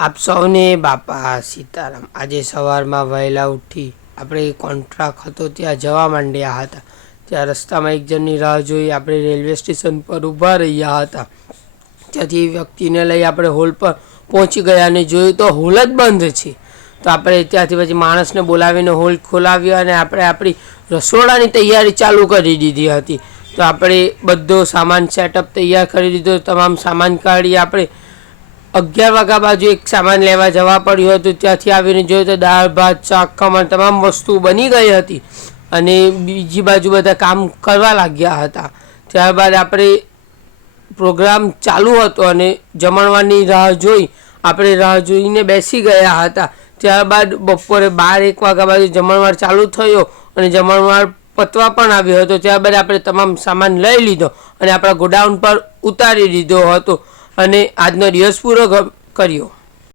આપ સૌને બાપા સીતારામ। આજે સવારમાં વહેલા ઉઠી આપણે કોન્ટ્રાક્ટ હતો ત્યાં જવા માંડ્યા હતા। ત્યાં રસ્તામાં એક જણની રાહ જોઈ આપણે રેલવે સ્ટેશન પર ઊભા રહ્યા હતા। ત્યાંથી વ્યક્તિને લઈ આપણે હોલ પર પહોંચી ગયા અને જોયું તો હોલ જ બંધ છે। તો આપણે ત્યાંથી પછી માણસને બોલાવીને હોલ ખોલાવ્યો અને આપણે આપણી રસોડાની તૈયારી ચાલુ કરી દીધી હતી। તો આપણે બધો સામાન સેટઅપ તૈયાર કરી દીધો। તમામ સામાન કાઢી આપણે 11 વાગ્યા બાજુ એક સામાન લેવા જવા પડ્યું હતું। ત્યાંથી આવીને જોયું તો દાળ ભાત શાક ખમણ તમામ વસ્તુ બની ગઈ હતી અને બીજી બાજુ બધા કામ કરવા લાગ્યા હતા। ત્યારબાદ આપણે પ્રોગ્રામ ચાલુ હતો અને જમણવારની આપણે રાહ જોઈને બેસી ગયા હતા। ત્યારબાદ બપોરે 12-1 વાગ્યા બાજુ જમણવાર ચાલુ થયો અને જમણવાર પતવા પણ આવ્યો હતો। ત્યારબાદ આપણે તમામ સામાન લઈ લીધો અને આપણા ગોડાઉન પર ઉતારી દીધો હતો અને આજનો દિવસ પૂરો કર્યો।